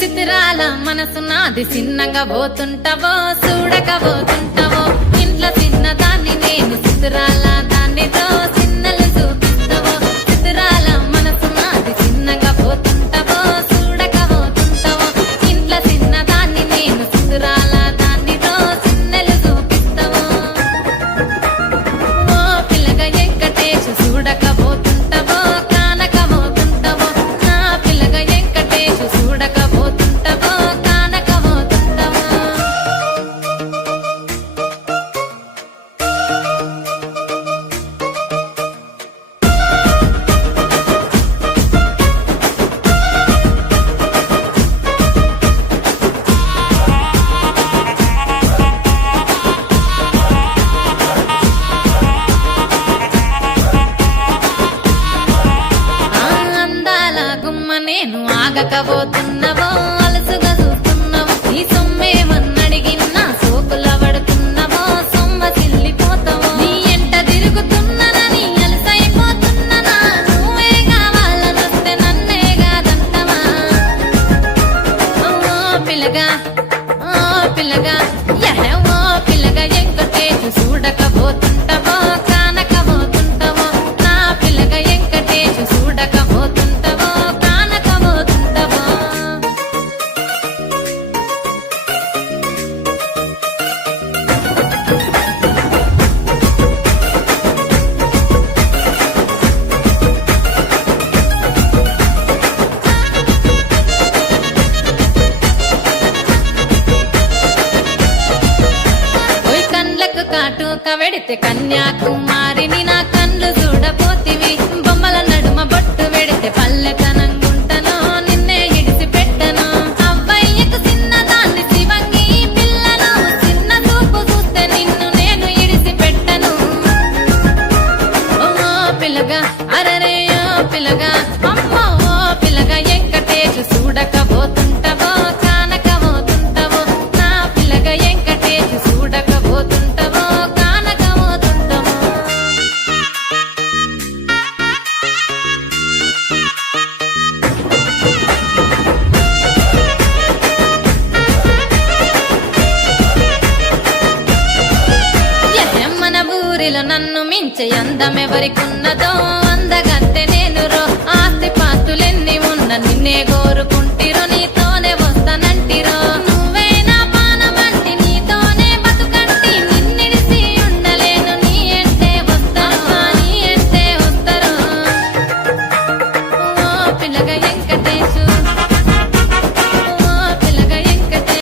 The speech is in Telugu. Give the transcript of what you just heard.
చిత్రాల మనసు నాది చిన్నగా పోతుంటావో చూడక నేను ఆగకపోతున్నవో అలసుగా చూస్తున్నావు ఈ సొమ్మేమన్నా కండ్లకు వెడితే కన్యాకుమారిని నా కళ్ళు చూడపోతివి బొమ్మల నడుమ బొట్టు వెడితే పల్లెతనంగుంటను నిన్నే ఇడిసి పెట్టను అవ్వయ్యకు చిన్నదాన్ని శివంగి పిల్లను చిన్న చూపు చూస్తే నిన్ను నేను ఇడిసి పెట్టను ఓ పిల్లగా అరరే ఓ పిల్లగా ఎహె మన ఊరిలో నన్ను మించే అందమెవరికున్నదో